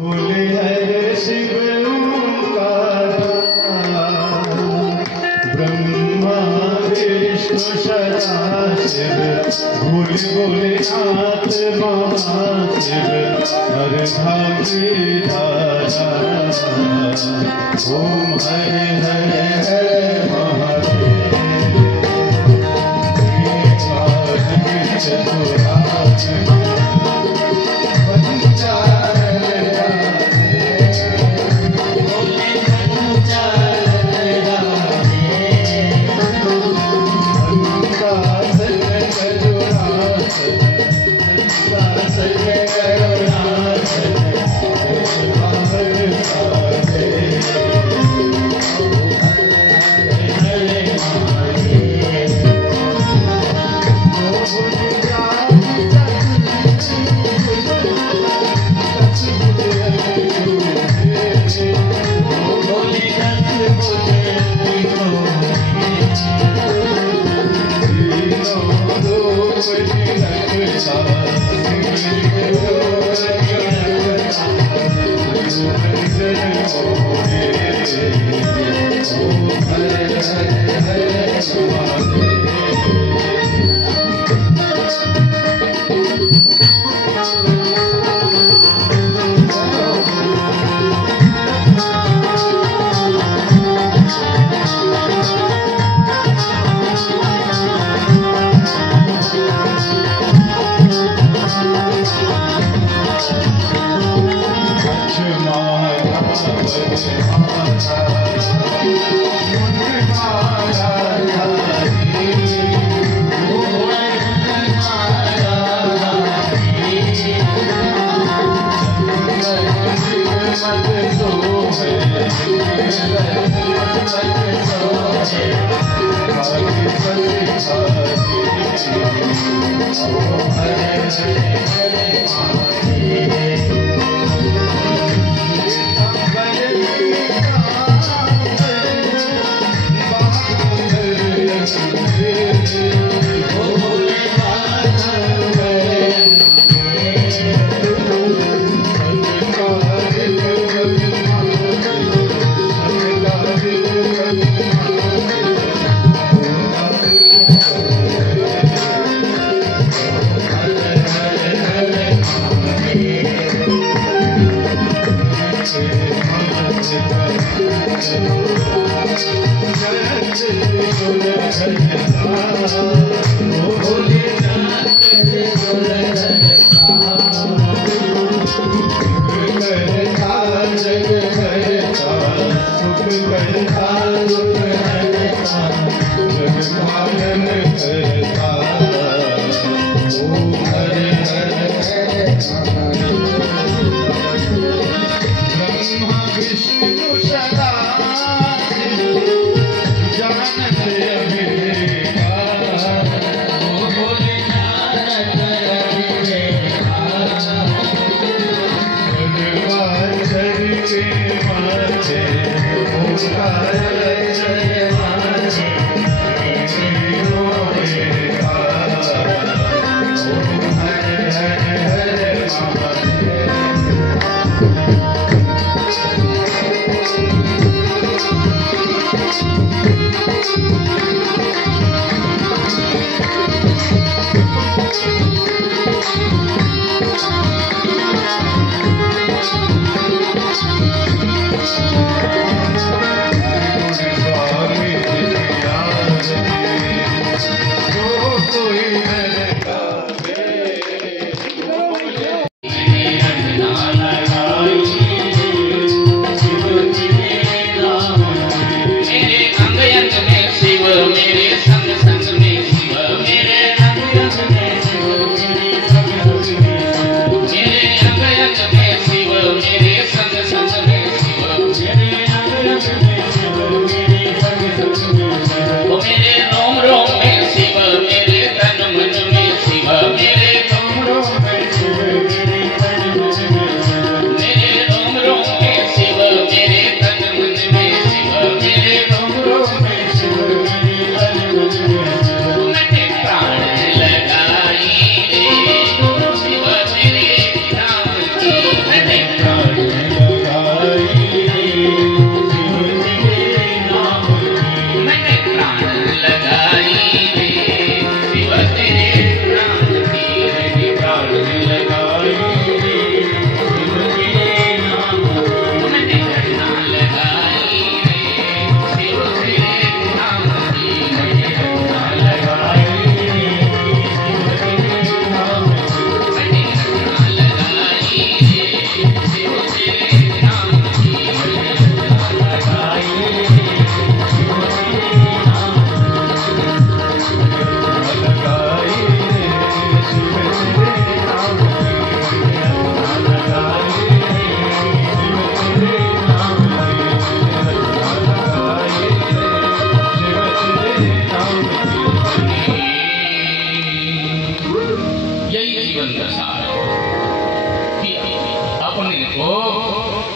बोले हरे शिव ओंकार ब्रह्मा विष्णु सदाशिव भोले भोलेनाथ महाशिव हर धामे धारा ओम हरे हरे हरे महादेव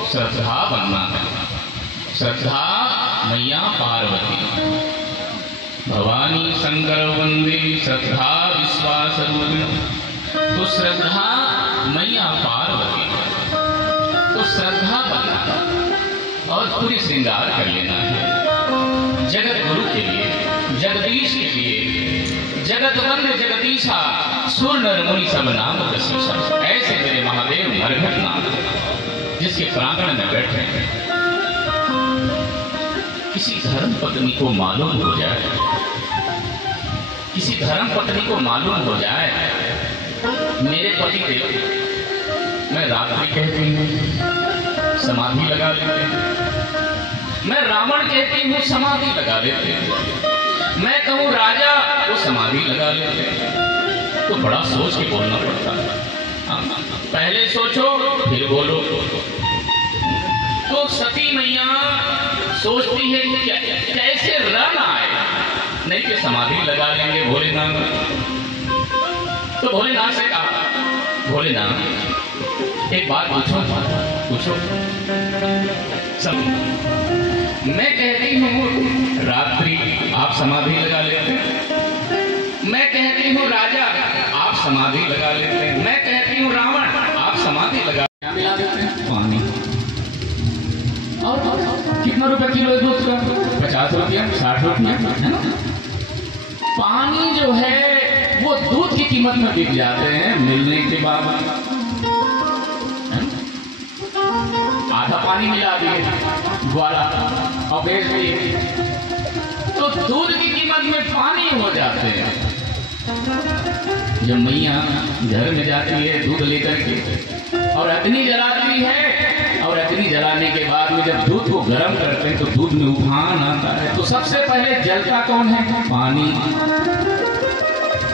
श्रद्धा बनना है। श्रद्धा मैया पार्वती, भवानी शंकर वंदे श्रद्धा विश्वास रूपिणी। तो श्रद्धा मैया पार्वती, तो श्रद्धा बनना है और पूरी श्रृंगार कर लेना है जगत गुरु के लिए, जगदीश के लिए। जगत वंद्य जगदीशा, सुर नर मुनि सब नाम प्रशीषा। ऐसे मेरे महादेव मरघट नाम जिसके प्रांगण में बैठे हैं, किसी धर्म पत्नी को मालूम हो जाए, किसी धर्म पत्नी को मालूम हो जाए मेरे पति देव, मैं रात्रि कहती हूँ समाधि लगा लेते हैं, मैं रावण कहती हूँ समाधि लगा लेते हैं, मैं कहूँ राजा वो समाधि लगा लेते हैं। तो बड़ा सोच के बोलना पड़ता है। पहले सोचो फिर बोलो। तो सती मैया सोचती है कि कैसे रन आए, नहीं कि समाधि लगा लेंगे भोलेनाथ। तो भोलेनाथ से कहा, भोलेनाथ एक बात पूछो। सब मैं कहती हूँ रात्रि आप समाधि लगा लेते हैं, मैं कहती हूँ राजा आप समाधि लगा लेते हैं, मैं कहती हूँ रावण आप समाधि लगा मिला देते हैं पानी। और कितना रुपए किलो है दूध का? 50 रुपया, 60 रुपया, है ना। पानी जो है वो दूध की कीमत में बिक जाते हैं मिलने के बाद। आधा पानी मिला दिए ग्वाला और बेच दिए तो दूध की कीमत में पानी हो जाते हैं। जब मैया घर में जाती है दूध लेकर के और अग्नि जलाती है, और अग्नि जलाने के बाद में जब दूध को गर्म करते हैं तो दूध में उफान आता है। तो सबसे पहले जलता कौन है? पानी।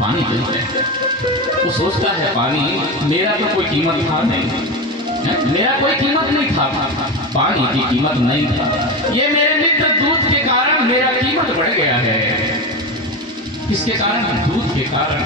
पानी जलता है। वो सोचता है पानी मेरा तो कोई कीमत था नहीं, मेरा कोई कीमत नहीं था, पानी की कीमत नहीं था। ये मेरे मित्र दूध के कारण मेरा कीमत बढ़ गया है। किसके कारण? दूध के कारण।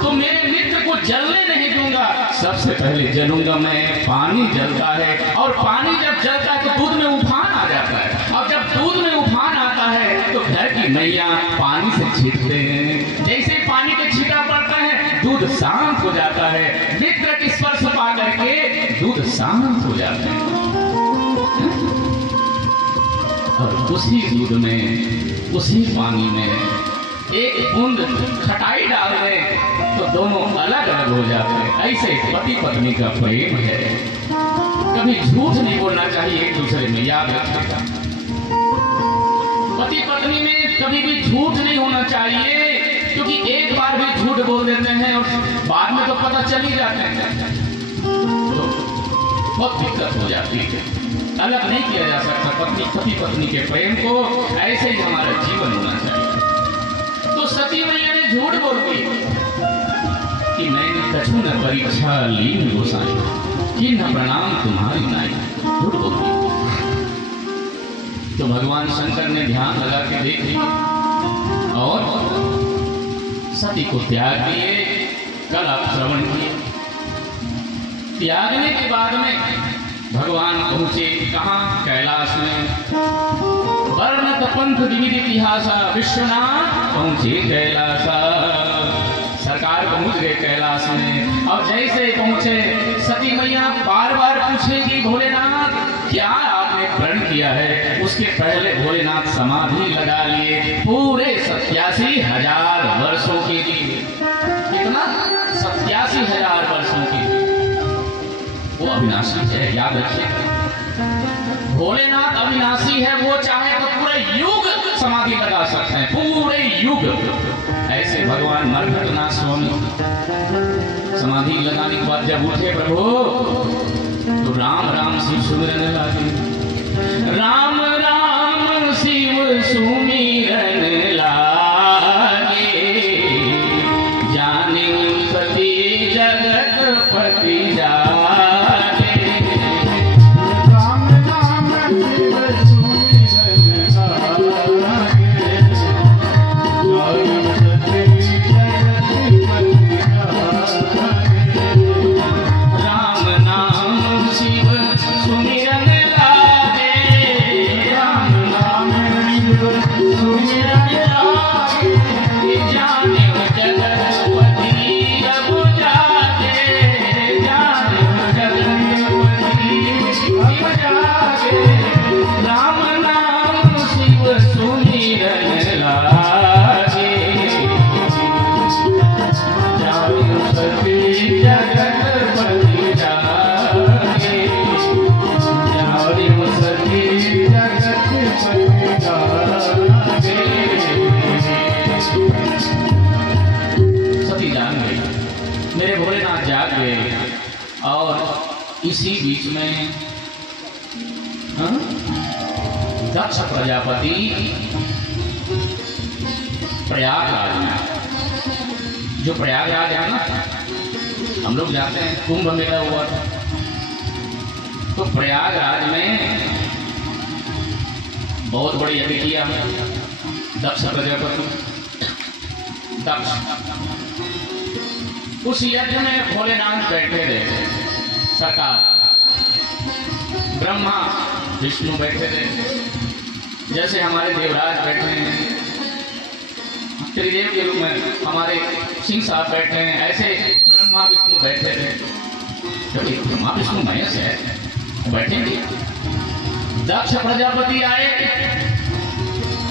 तो मेरे मित्र को जलने नहीं दूंगा, सबसे पहले जलूंगा मैं। पानी जलता है और पानी जब जलता है तो दूध में उफान आ जाता है, और जब दूध में उफान आता है तो घर की मैया पानी से छींटते हैं। जैसे पानी के छींटा पड़ता है दूध शांत हो जाता है। मित्र की स्पर्श पा करके दूध शांत हो जाता है। और उसी दूध में, उसी पानी में एक बूंद खटाई डाल दें तो दोनों अलग अलग हो जाते हैं। ऐसे पति पत्नी का प्रेम है। कभी झूठ नहीं बोलना चाहिए एक दूसरे में, याद रखिएगा। पति पत्नी में कभी भी झूठ नहीं होना चाहिए, क्योंकि एक बार भी झूठ बोल देते हैं और बाद में तो पता चल ही जाता है तो बहुत दिक्कत हो जाती है। अलग नहीं किया जा सकता पति पत्नी के प्रेम को। ऐसे ही हमारा जीवन होना चाहिए। तो सती मैया ने झूठ बोल दी कि मैंने कछु न परीक्षा लीन गोसाई, कि न प्रणाम तुम्हारी नाई। झूठ बोल दी। तो भगवान शंकर ने ध्यान लगा के देख लिया और सती को त्याग दिए। कल आप श्रवण किए। त्यागने के बाद में भगवान पहुंचे कहाँ? कैलाश में। वर्णत पंथ विविध इतिहास विश्वनाथ पहुंचे कैलाश। सरकार पहुंच गए कैलाश में। और जैसे पहुंचे सती मैया बार बार पूछेगी भोलेनाथ क्या आपने प्रण किया है? उसके पहले भोलेनाथ समाधि लगा लिए पूरे 87,000 वर्षों के लिए। कितना? 87,000 वर्षों के लिए। वो अविनाशी है, याद रखिए। भोलेनाथ अविनाशी है। वो चाहे तो पूरे युग समाधि लगा सकते हैं, पूरे युग। ऐसे भगवान मरघटनाथ स्वामी समाधि लगाने के बाद जब उठे प्रभु तो राम राम शिव सुमिरन लागे। राम राम शिव सुमिरन लागे। जाने सती जगत पति जागे। राम राम शिव सुमिरन लागे। राम नाम शिव सुमिरन इसी बीच में दक्ष प्रजापति प्रयागराज में, जो प्रयागराज है ना, हम लोग जाते हैं, कुंभ मेला हुआ था, तो प्रयागराज में बहुत बड़ी यज्ञ किया दक्ष प्रजापति। दक्ष उस यज्ञ में भोलेनाथ बैठे थे, सरकार ब्रह्मा विष्णु बैठे थे, जैसे हमारे देवराज बैठे हैं, त्रिदेव के रूप में हमारे सिंह साहब बैठे हैं, ऐसे ब्रह्मा विष्णु बैठे थे। क्योंकि ब्रह्मा विष्णु महेश है, बैठेंगे। दक्ष प्रजापति आए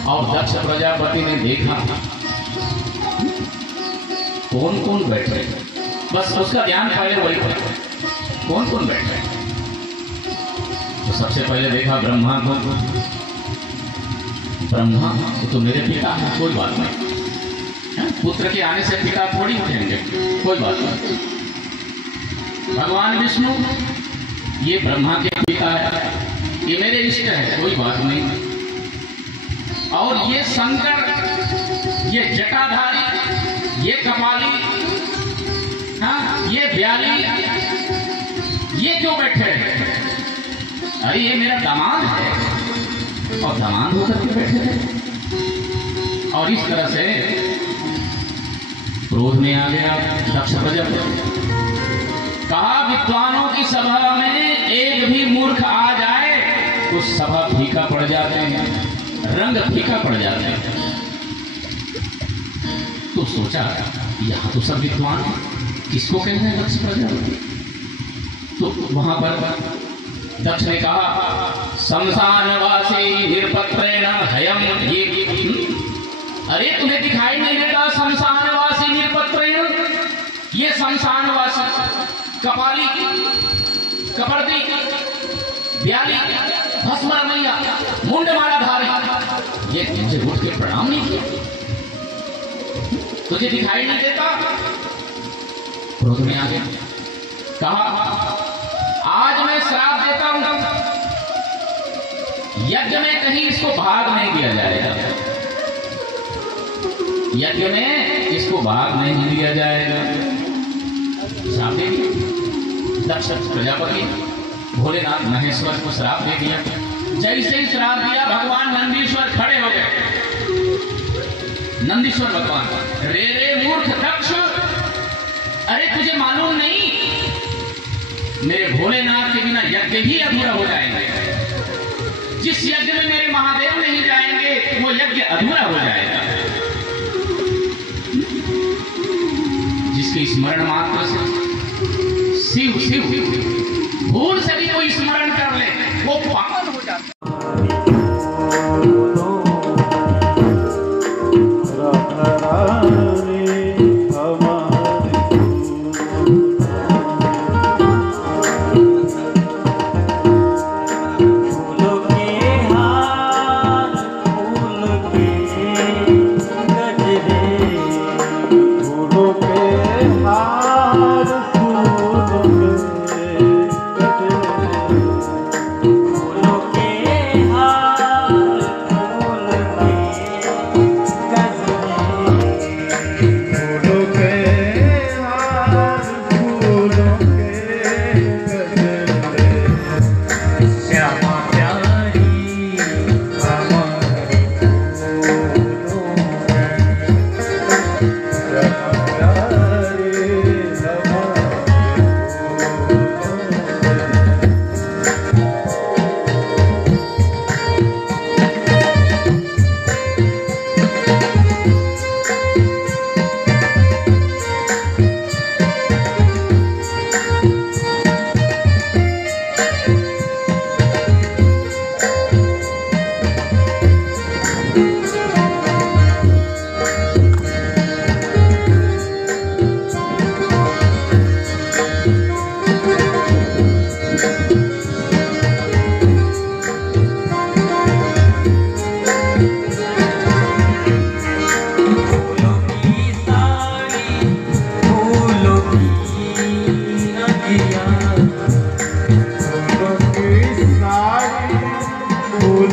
और दक्ष प्रजापति ने देखा कौन कौन बैठे, बस उसका ध्यान पहले वही पर, कौन कौन बैठे। तो सबसे पहले देखा ब्रह्मा को। ब्रह्मा तो मेरे पिता हैं, कोई बात नहीं, पुत्र के आने से पिता थोड़ी उठेंगे, कोई बात नहीं। भगवान विष्णु ये ब्रह्मा के पिता है, ये मेरे इष्ट है, कोई बात नहीं। और ये शंकर, ये जटाधारी, ये कपाली, हाँ ये ब्याली, ये जो बैठे हैं, अरे ये मेरा दामाद है, और दामाद होकर के बैठे थे। और इस तरह से क्रोध में आ गया दक्ष प्रजापति। कहा विद्वानों की सभा में एक भी मूर्ख आ जाए तो सभा फीका पड़ जाते हैं, रंग फीका पड़ जाते हैं। तो सोचा यहाँ तो सब विद्वान किसको कहते हैं दक्ष प्रजापति। तो वहां पर दक्ष ने कहा शमशानवासी निरपत्रेण हयम, ये अरे तुम्हें दिखाई नहीं देता शमशानवासी निरपत्रेण, ये शमशानवासी कपाली, कपर्दी, ब्याली, भस्मरमैया, मुंडमालाधारी, ये तुझे उठ के प्रणाम नहीं किया, तुझे दिखाई नहीं देता। क्रोध में आ गया। कहा आज मैं श्राप देता हूं, यज्ञ में कहीं इसको भाग नहीं दिया जाएगा, यज्ञ में इसको भाग नहीं दिया जाएगा। श्राप दे दिया दक्ष प्रजापति, भोलेनाथ महेश्वर को श्राप दे दिया। जैसे ही श्राप दिया भगवान नंदीश्वर खड़े हो गए। नंदीश्वर भगवान, रे रे मूर्ख दक्ष, अरे तुझे मालूम नहीं मेरे भोलेनाथ के बिना यज्ञ ही अधूरा हो जाएंगे। जिस यज्ञ में मेरे महादेव नहीं जाएंगे वो यज्ञ अधूरा हो जाएगा। जिसके स्मरण मात्र से शिव शिव भूल से भी कोई स्मरण कर ले वो पावन हो जाता।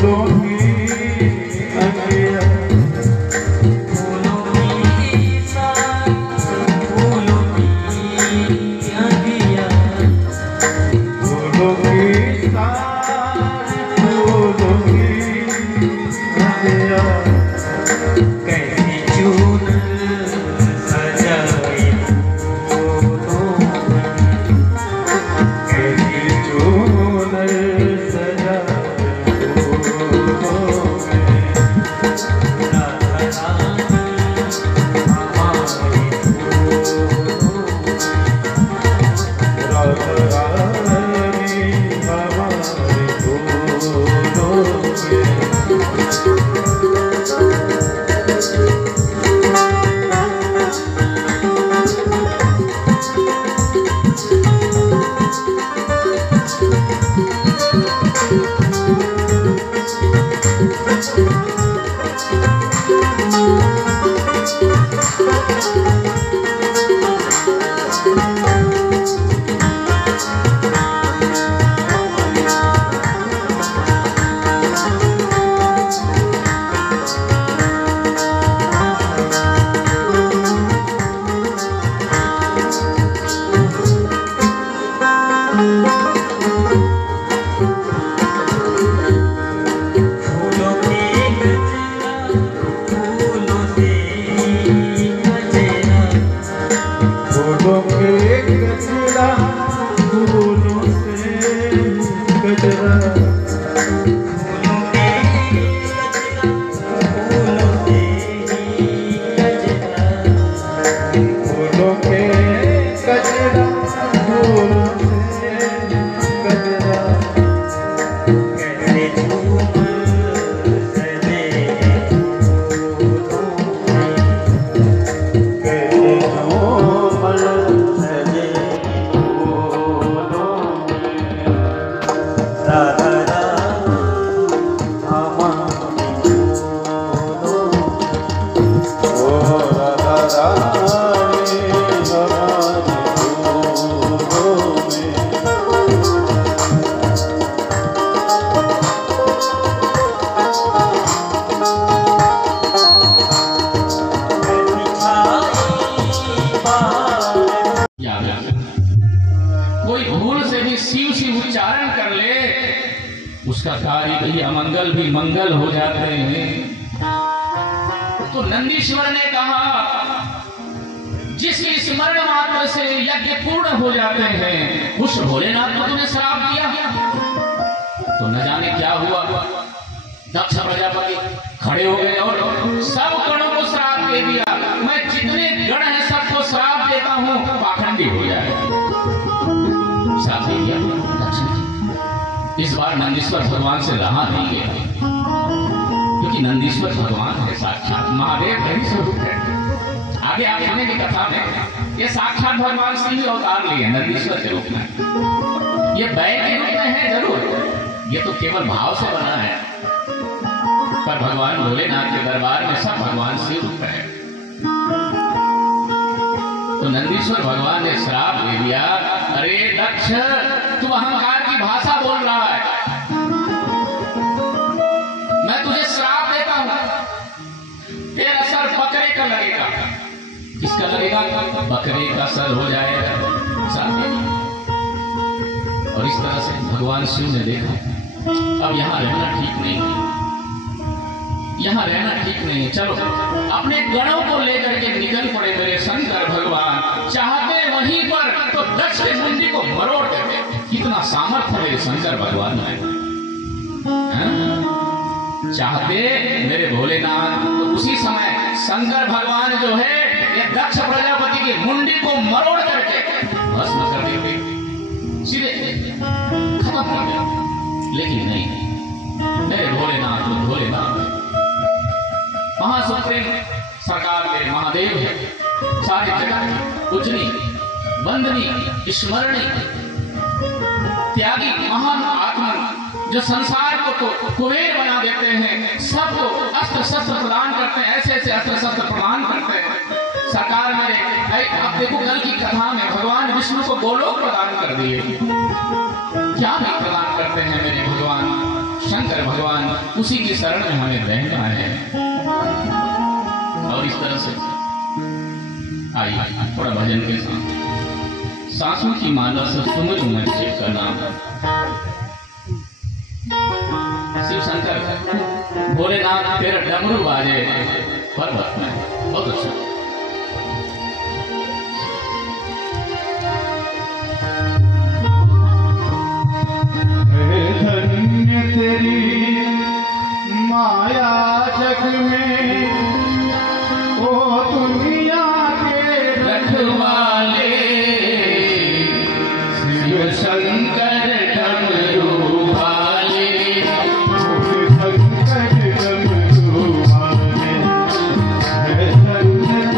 फूलों की अंगिया फूलों की साथ फूलों की अंगिया फूलों की साथ फूलों की अंगिया कैसी चून सजाई फूलों में कैसी चूनर सजाए फूलों में राधा रानी हमारी राधा रानी हमारे फूलों में फूलों की गजरा फूलों से गजरा फूलों के गजरा फूलों से गजरा फूलों के गजरा फूलों से गजरा फूलों के गजरा फूलों से गजरा कैसे झूमर सजे फूलों में कैसे झूमर सजे फूलों में राधा रानी हमारी फूलों में ओ राधा रानी हमारे फूलों में कैसी छाई बाल याद रखना, कोई भूल से भी शिव शिव उच्चारण कर ले उसका कार्य भी अमंगल भी मंगल हो जाते हैं। तो नंदीश्वर ने कहा जिसके स्मरण मात्र से यज्ञ पूर्ण हो जाते हैं उस भोलेनाथ को तूने श्राप दिया। तो न जाने क्या हुआ, दक्ष प्रजापति खड़े हो गए और सब गणों को श्राप दे दिया। मैं जितने गण हैं सबको श्राप देता हूं, पाखंडी हो जाए। श्राप दे दिया दक्ष ने। इस बार नंदीश्वर भगवान से रहा नहीं गया, क्योंकि नंदीश्वर भगवान है, साक्षात महादेव का ही स्वरूप है। आगे आप सुनेंगे कथा में, ये साक्षात भगवान श्री भी अवतार लिए नंदीश्वर के रूप में। ये बैल के रूप में है जरूर, ये तो केवल भाव से बना है, पर भगवान भोलेनाथ के दरबार में सब भगवान शिव रूप है। तो नंदीश्वर भगवान ने श्राप दे दिया, अरे दक्ष तू अहंकार की भाषा बोल रहा है, मैं तुझे श्राप देता हूं, तेरा सर बकरे का लगेगा। किसका लगेगा? बकरे का सर हो जाएगा। श्राप दे दिया। और इस तरह से भगवान शिव ने देखा अब यहां रहना ठीक नहीं है, यहां रहना ठीक नहीं है, चलो अपने गणों को लेकर के निकल पड़े मेरे शंकर भगवान। चाहते वहीं पर तो दक्ष के मुंडी को मरोड़ देते। कितना सामर्थ्य मेरे शंकर भगवान में हैं? चाहते मेरे भोलेनाथ तो उसी समय शंकर भगवान जो है ये दक्ष प्रजापति की मुंडी को मरोड़ करके भस्म कर देते, सीधे खत्म कर देते। लेकिन नहीं, मेरे भोलेनाथ तो भोलेनाथ महासुप्रीम सरकार के महादेव है, सारे जगत की पूजनी वंदनी स्मरणी त्यागी महान आत्मा जो संसार को तो कुबेर बना देते हैं, सबको अस्त्र शस्त्र प्रदान करते हैं, ऐसे ऐसे अस्त्र शस्त्र प्रदान करते हैं। सरकार मेरे अब देखो कल की कथा में भगवान विष्णु को गोलोक प्रदान कर दिए, क्या नहीं प्रदान करते हैं मेरे भगवान। शंकर भगवान उसी की शरण में हमें रहना है। और इस तरह से आइए थोड़ा भजन के साथ सांसों की माला से सुमिर मैं शिव का नाम। शिव शंकर भोलेनाथ तेरा डमरू बाजे पर्वत में। बहुत अच्छा। धन्य तेरी माया जग में, ओ दुनिया के रखवाले शिव शंकर डमरू वाले। शंकर डमरू वाले। धन्य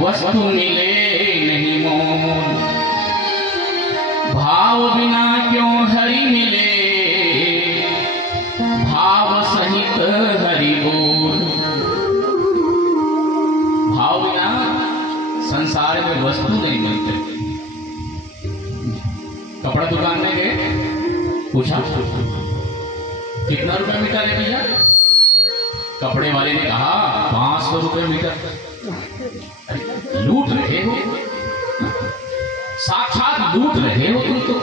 वस्तु मिले नहीं मोल, भाव बिना क्यों हरि मिले, भाव सहित हरि बोल। भाव बिना संसार में वस्तु नहीं मिलते। कपड़ा दुकान में गए, पूछा कितना रुपए मीटर है भैया? कपड़े वाले ने कहा 500 रुपए मीटर। अरे लूट रहे हो, साक्षात लूट रहे हो तुम तो।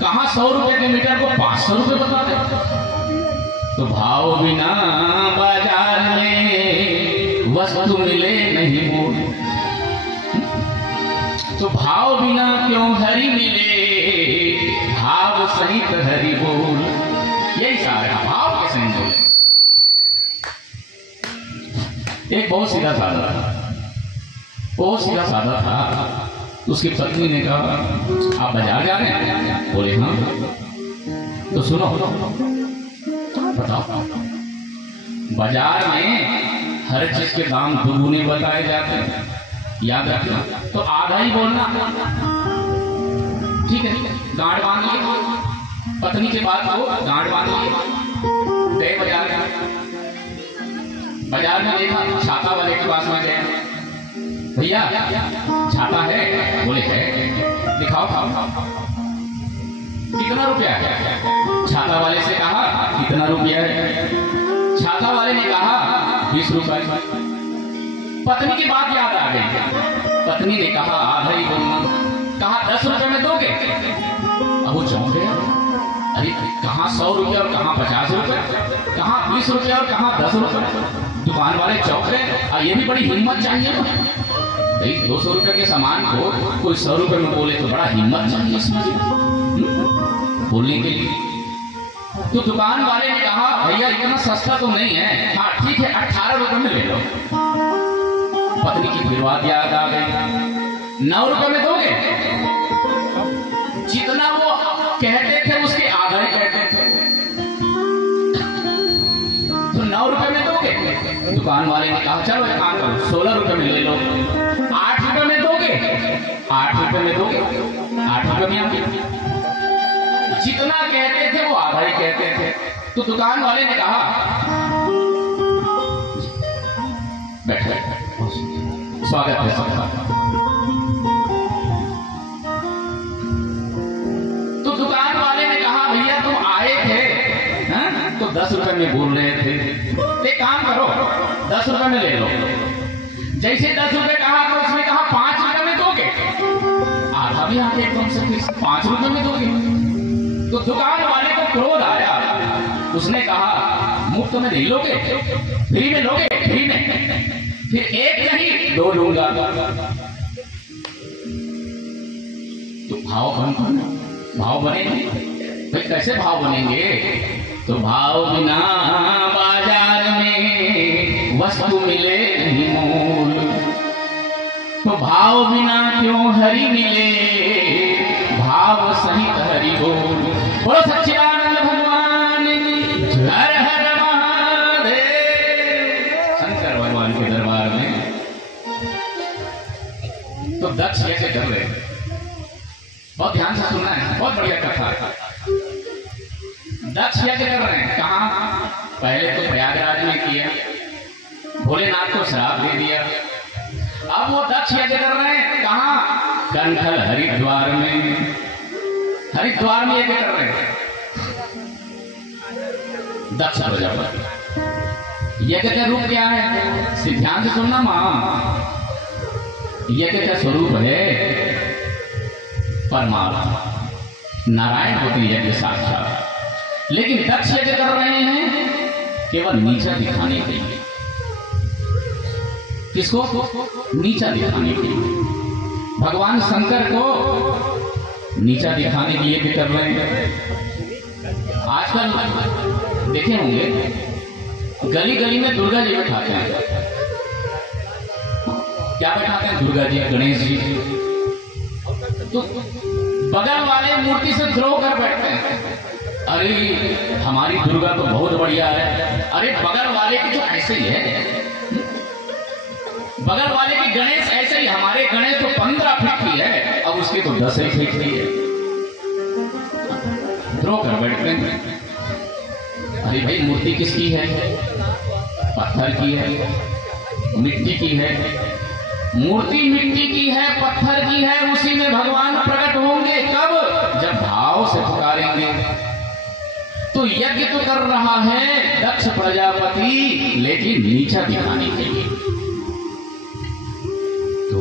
कहां 100 रुपए के मीटर को 500 रुपए बता दे। तो भाव बिना बाजार में वस्तु मिले नहीं मोल, तो भाव बिना क्यों हरि मिले, भाव सहित हरि बोल। यही सारा भाव के सहित बोले। एक बहुत सीधा साधा था, बहुत सीधा साधा था। उसकी पत्नी ने कहा आप बाजार जा रहे हैं? बोले हाँ। तो सुनो बताओ, बाजार में हर चीज के दाम दुगुने बताए जाते हैं, याद रखना। तो आधा ही बोलना, ठीक है? गांठ बांध लिए, पत्नी के बाद को गांठ बांध लिए, गए बाजार में। बाजार में देखा, छाता वाले के पास में गए, भैया छाता है? बोले है। दिखाओ कितना रुपया है? छाता वाले से कहा कितना रुपया है? छाता वाले ने कहा 20 रुपए। पत्नी की बात याद आ गई, पत्नी ने कहा आधा ही बोलना। कहा 10 रुपए में दोगे? अब वो चौंक गया, अरे कहाँ 100 रुपये और कहाँ 50 रुपए, कहाँ 20 रुपये और कहाँ 10 रुपए। दुकान वाले चौंक गए। ये भी बड़ी हिम्मत चाहिए ना भाई, 200 रुपए के सामान को कोई 100 रुपए में बोले तो बड़ा हिम्मत चाहिए इसमें बोलने के लिए। तो दुकान वाले ने कहा भैया इतना सस्ता तो नहीं है। हाँ ठीक है, 18 रुपए में ले लो। पत्नी की फिर बात याद आ गई, 9 रुपए में दोगे? जितना वो कहते थे उसके आधा ही कहते थे। तो 9 रुपए में दोगे? दुकान वाले ने कहा चलो एक काम करो 16 रुपए में ले लो। 8 रुपए में दोगे? 8 रुपए में दोगे? 8 रुपए में आगे जितना कहते थे वो आधा ही कहते थे। तो दुकान वाले ने कहा बैठ स्वागत है सबका। तो दुकान वाले ने कहा भैया तुम आए थे तो 10 रुपए में बोल रहे थे, एक काम करो 10 रुपए में ले लो। जैसे 10 रुपए कहा तो उसने कहा 5 रुपए में दोगे? आधा भी आगे एकदम से 5 रुपए में दोगे? तो दुकान वाले को क्रोध आया, उसने कहा मुफ्त में नहीं लोगे, फ्री में लोगे? फ्री में। फिर एक नहीं 2 लूंगा। तो भाव बनेंगे भाई, कैसे भाव बनेंगे? तो भाव बिना बाजार में वस्तु मिले नहीं मोल, तो भाव बिना क्यों हरि मिले, भाव सहित हरि बोल। बोलो सच्चिदानंद भगवान की हर हर महादेव। शंकर भगवान के दरबार में तो दक्ष कैसे कर रहे हैं, बहुत ध्यान से सुनना है, बहुत बढ़िया कथा है। दक्ष यज्ञ कर रहे हैं, कहाँ? पहले तो प्रयागराज में किया, भोलेनाथ को श्राप दे दिया। अब वो दक्ष यज्ञ कर रहे हैं, कहाँ? कंखल हरिद्वार में, हरिद्वार में यज्ञ कर रहे हैं दक्ष प्रजापति। यज्ञ का रूप क्या है? सिर्फ ध्यान से सुनना मां। यज्ञ का स्वरूप है परमात्मा, नारायण होते यज्ञ साक्षात। लेकिन दक्ष यज्ञ कर रहे हैं केवल नीचा दिखाने के लिए। किसको? नीचा दिखाने के लिए। भगवान शंकर को नीचा दिखाने के लिए भी कर रहे हैं। आजकल देखे होंगे गली गली में दुर्गा जी बैठाते हैं। क्या बैठाते हैं? दुर्गा जी, गणेश जी। तो बगल वाले मूर्ति से द्रोह कर बैठते हैं, अरे हमारी दुर्गा तो बहुत बढ़िया है, अरे बगल वाले की तो ऐसे ही है। बगल वाले की गणेश ऐसे ही, हमारे गणेश तो 15 फीट की है, अब उसकी तो 10 फीट की है। थ्रो कर बैठते हैं। अरे भाई मूर्ति किसकी है? पत्थर की है, मिट्टी की है। मूर्ति मिट्टी की है, पत्थर की है, उसी में भगवान प्रकट होंगे। कब? जब भाव से पुकारेंगे। तो यज्ञ तो कर रहा है दक्ष प्रजापति, लेकिन नीचा दिखाने के लिए। तो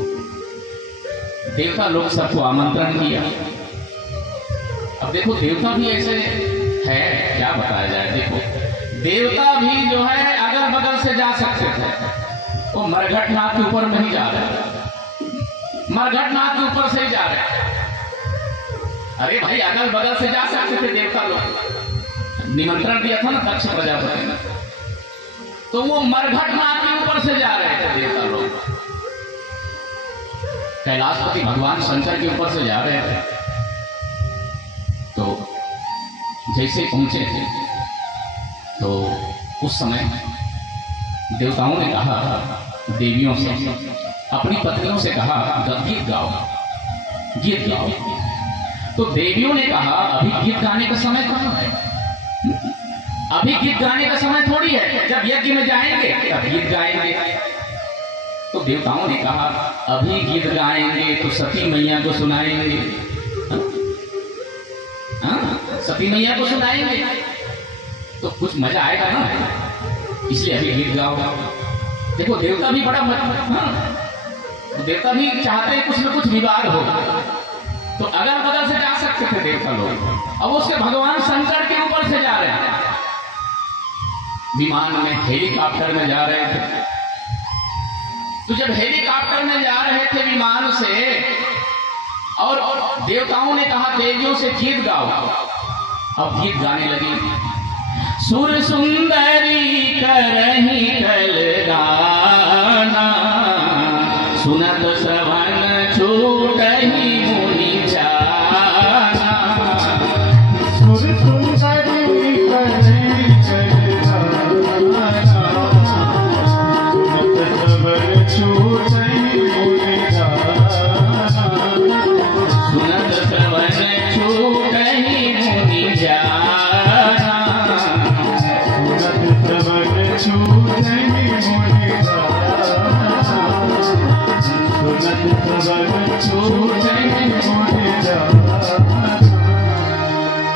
देवता लोग सबको आमंत्रण किया। अब देखो देवता भी ऐसे है, क्या बताया जाए। देखो देवता भी जो है अगल बगल से जा सकते थे, वो मरघटनाथ के ऊपर नहीं जा रहे, मरघटनाथ के ऊपर से ही जा रहे। अरे भाई अगल बगल से जा सकते थे देवता लोग, निमंत्रण दिया था ना दक्ष प्रजापति ने, तो वो मरघटनाथ के ऊपर से जा रहे थे देवता लोग। कैलाशपति भगवान शंकर के ऊपर से जा रहे थे। तो जैसे पहुंचे थे तो उस समय देवताओं ने कहा, देवियों से, अपनी पत्नियों से कहा गीत गाओ, गीत गाओ। तो देवियों ने कहा अभी गीत गाने का समय कहाँ है, अभी गीत गाने का समय थोड़ी है, जब यज्ञ में जाएंगे तब गीत गाएंगे। तो देवताओं ने कहा अभी गीत गाएंगे तो सती मैया को सुनाएंगे, सती मैया को सुनाएंगे तो कुछ मजा आएगा ना, इसलिए अभी गीत गाओ। देखो देवता भी बड़ा देवता भी चाहते हैं कुछ न कुछ विवाद हो, तो अगल बगल से जा सकते थे देवता लोग। अब उसके भगवान शंकर के ऊपर से जा रहे हैं, विमान में हेलीकॉप्टर में जा रहे थे। तो जब हेलीकॉप्टर में जा रहे थे विमान से, और देवताओं ने कहा देवियों से गीत गाओ, अब गीत गाने लगी। सुर सुंदरी करही कलराना, सुनत श्रवण छूटहि मुनि जाना। सुर सुंदरी करही कलराना, सुनत श्रवण छूटहि मुनि जाना। सुनत श्रवण छूटहि मुनि जाना।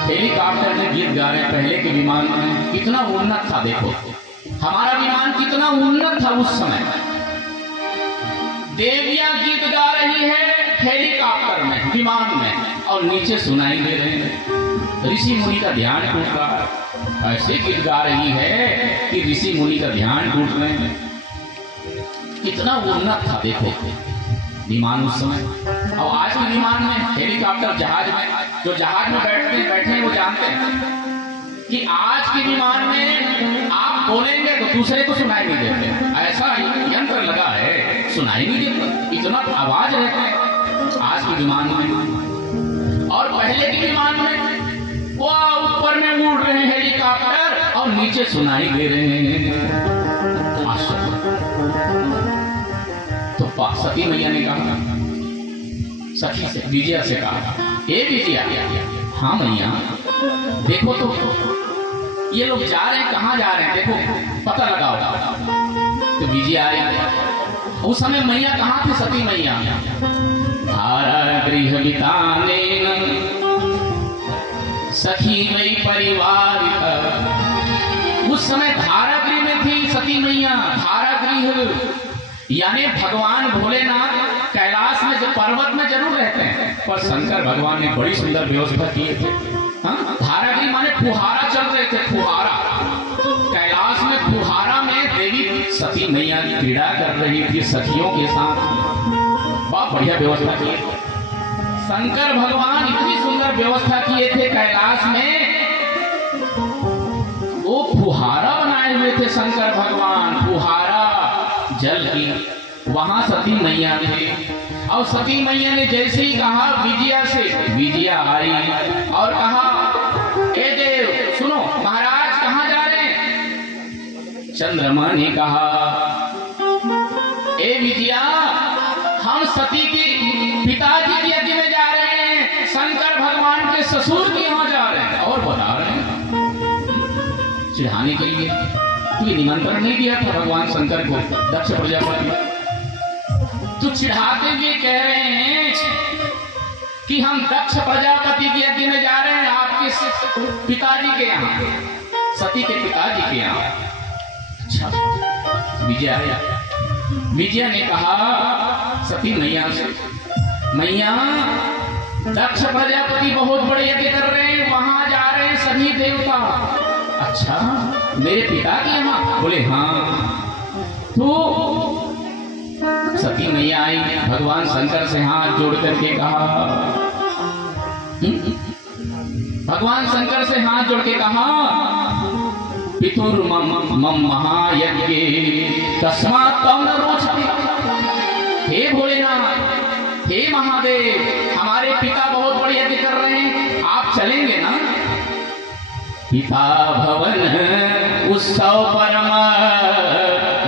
हेलीकॉप्टर में गीत गा रहे, पहले के विमान में कितना उन्नत था। देखो हमारा विमान कितना उन्नत था उस समय। देवियां गीत गा रही है हेलीकॉप्टर में, विमान में, और नीचे सुनाई दे रहे हैं। ऋषि मुनि का ध्यान टूट रहा है, ऐसे गीत गा रही है कि ऋषि मुनि का ध्यान टूट रहे हैं। कितना उन्नत था देखो विमान उस समय। और आज के विमान में, हेलीकॉप्टर, जहाज में, जो जहाज में बैठे हैं वो जानते हैं कि आज के विमान में आप बोलेंगे तो दूसरे को सुनाई नहीं देते, ऐसा यंत्र लगा है, सुनाई नहीं देता, इतना आवाज रहता है आज के विमान में। और पहले के विमान में वो ऊपर में उड़ रहे हैं हेलीकॉप्टर और नीचे सुनाई दे रहे हैं। तो सती मैया ने कहा, सखी से, विजया से कहा, ए विजया, हाँ मैया देखो तो ये लोग जा रहे हैं, कहाँ जा रहे हैं, देखो पता लगाओ। तो विजया आया, उस समय मैया कहाँ थी सती मैया? धारा गृह बिताने सखी वही परिवार, उस समय धारा गृह में थी सती मैया। धारा गृह यानी भगवान भोलेनाथ कैलाश में, जो पर्वत में जरूर रहते हैं, पर शंकर भगवान ने बड़ी सुंदर व्यवस्था किए थे। धारा गृह माने फुहारा चल रहे थे, फुहारा। कैलाश में फुहारा में देवी सती मैया क्रीड़ा कर रही थी सखियों के साथ। बहुत बढ़िया व्यवस्था की थे शंकर भगवान, इतनी सुंदर व्यवस्था किए थे कैलाश में। वो फुहारा बनाए हुए थे शंकर भगवान, फुहारा जल की। वहां सती मैया थे, और सती मैया ने जैसे ही कहा विजया से, विजया आई और कहा, ए देव सुनो, महाराज कहाँ जा रहे हैं? चंद्रमा ने कहा, ए विजया, हम सती के पिताजी के यज्ञ में जा रहे हैं, शंकर भगवान के ससुर के यहाँ जा रहे हैं और बता रहे हैं चिढ़ाने के लिए। ये निमंत्रण नहीं दिया था भगवान शंकर को दक्ष प्रजापति, तो चिढ़ाते हुए कह रहे हैं कि हम दक्ष प्रजापति के यज्ञ में जा रहे हैं आपके पिताजी के यहाँ, सती के पिताजी के यहाँ। अच्छा, विजया ने कहा सती मैया से, मैया दक्ष प्रजापति बहुत बड़े यज्ञ कर रहे हैं, वहां जा रहे हैं सभी देवता। अच्छा, मेरे पिता के यहाँ? बोले हाँ। तो सती मैया आई, भगवान शंकर से हाथ जोड़ करके कहा, भगवान शंकर से हाथ जोड़ के कहा, पितुर मम महायज्ञे तस्मात् तम न रोचते। हे भोलेनाथ, हे महादेव, हमारे पिता बहुत बड़े यज्ञ कर रहे हैं, आप चलेंगे ना? पिता भवन उत्सव परम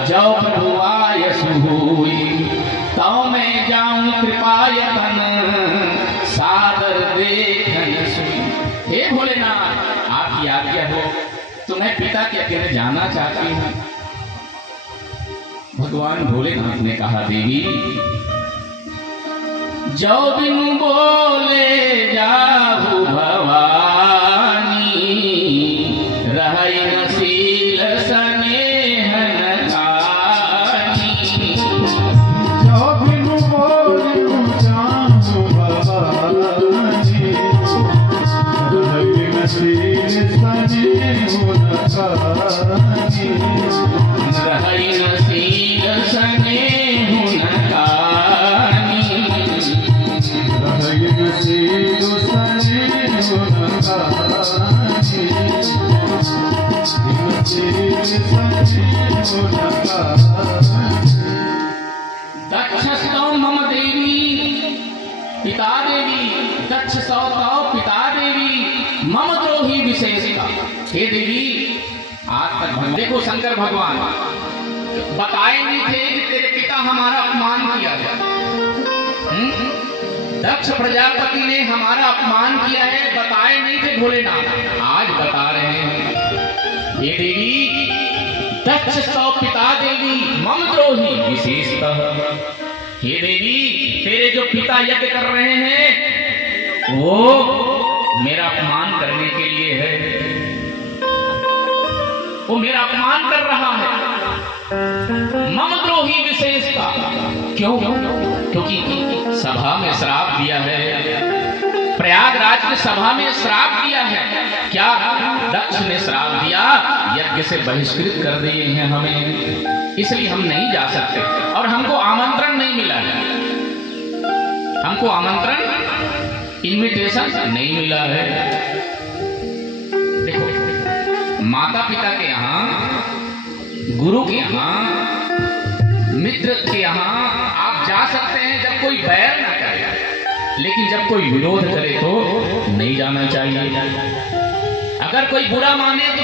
जो प्रभुआय सुहुई, तौ मैं जाऊं कृपायतन सादर देखन सुई। हे भोलेनाथ, आपकी आज्ञा हो तो मैं पिता के यज्ञ में जाना चाहती हूँ। भगवान भोलेनाथ ने कहा, देवी जो बिनु बोले जाहु भवानी, रहई न सील स्नेह न कानी। जो बिनु बोलू जाहु भवानी, रहई न सील स्नेह न कानी। रहई न सील स्नेह न कानी। रहई न सील स्नेह न कानी। दक्षस्तौ मम देवी पिता देवी, दक्ष सौतौ पिता देवी, मम द्रोही विशेषता। हे देवी, आज तक देखो शंकर भगवान बताए नहीं थे कि तेरे पिता हमारा अपमान किया है। दक्ष प्रजापति ने हमारा अपमान किया है, बताए नहीं थे भोलेनाथ, आज बता रहे हैं। हे देवी, दक्ष सौ पिता देवी, मम द्रोही विशेषतः। हे देवी, तेरे जो पिता यज्ञ कर रहे हैं वो मेरा अपमान करने के लिए है, वो मेरा अपमान कर रहा है। मम द्रोही विशेषता, क्यों? क्योंकि सभा में श्राप दिया है, प्रयागराज की सभा में श्राप दिया है। क्या दक्ष ने श्राप दिया? यज्ञ से बहिष्कृत कर दिए हैं हमें, इसलिए हम नहीं जा सकते और हमको आमंत्रण नहीं मिला है, हमको आमंत्रण इनविटेशन नहीं मिला है। देखो, माता पिता के यहाँ, गुरु के यहाँ, मित्र के यहाँ आप जा सकते हैं जब कोई बैर ना करे, लेकिन जब कोई विरोध करे तो नहीं जाना चाहिए। अगर कोई बुरा माने तो